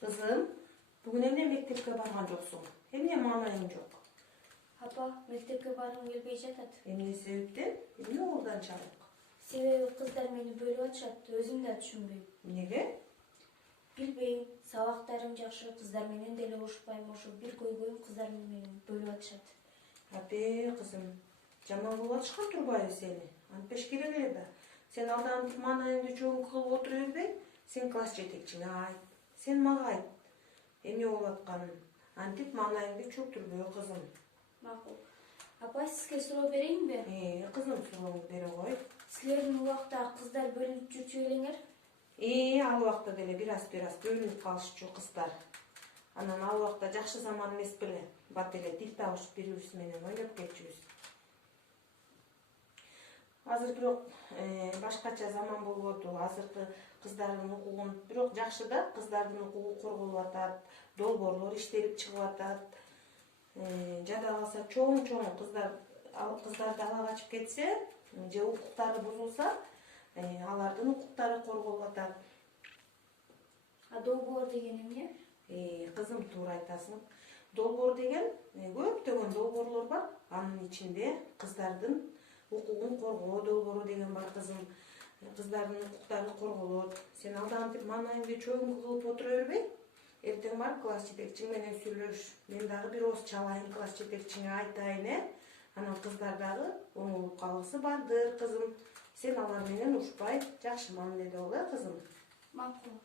Kızım, bugün emne mektepke bargan joksun. Emne manayın jok. Apa, mektepke bargım gelbey jatat. Emne sebepten? Emne oğuldan çalık. Sebebi kızlar meni bölüp atışatты, özüm de түшүнбөйм. Nege? Билбейм, сабактарым жакшы, кыздар менен деле урушпайм, ошо бир көйгөйүм кыздар мени бөлүп атышат. Ape kızım, jaman bolup atышкан турбайбы seni? Antpeş керек эле да. Sen aldan manayыңды чоң кылып отура бербей, sen класс жетекчине айт. Sen мага айт. Эмне болуп атканын. Антип манайыңды чөктүрбө кызым. Макул. Апа, сизге суроо берейинби? Кызым сурооңду бере кой. Силердин убакта кыздар бөлүнүп жүрчү белеңер? Ал убакта деле бир аз бөлүнүп калышчу кыздар. Анан ал убакта жакшы заман эмес беле. Бат эле тил табышып бири-бирибиз менен ойноп кетчүбүз. Азыр бирок башкача заман болуп атуу. Азыркы кыздардын укугун бирок жакшы да, кыздардын укугу корголуп атат, долбоорлор иштелип чыгып атат. Жада калса чоң кыздарды ала качып кетсе, же укуктары бузулса, алардын укуктары корголуп атат. А долбоор деген эмне? Кызым, туура айтасың. Долбоор деген көптөгөн долбоорлор бар. Анын ичинде кыздардын укугун коргоо долбоору деген бар кызым. Кыздардын укуктары корголот. Сен алдантип манайыңды чоң кылып отура бербей, эртең барып класс жетекчиң менен сүйлөш. Мен дагы бир ооз чалайын, класс жетекчиңе айтайын, Анан кыздар дагы оңолуп калгысы бардыр, кызым. Сен алар менен урушпай, жакшы мамиледе бол, кызым. Макул.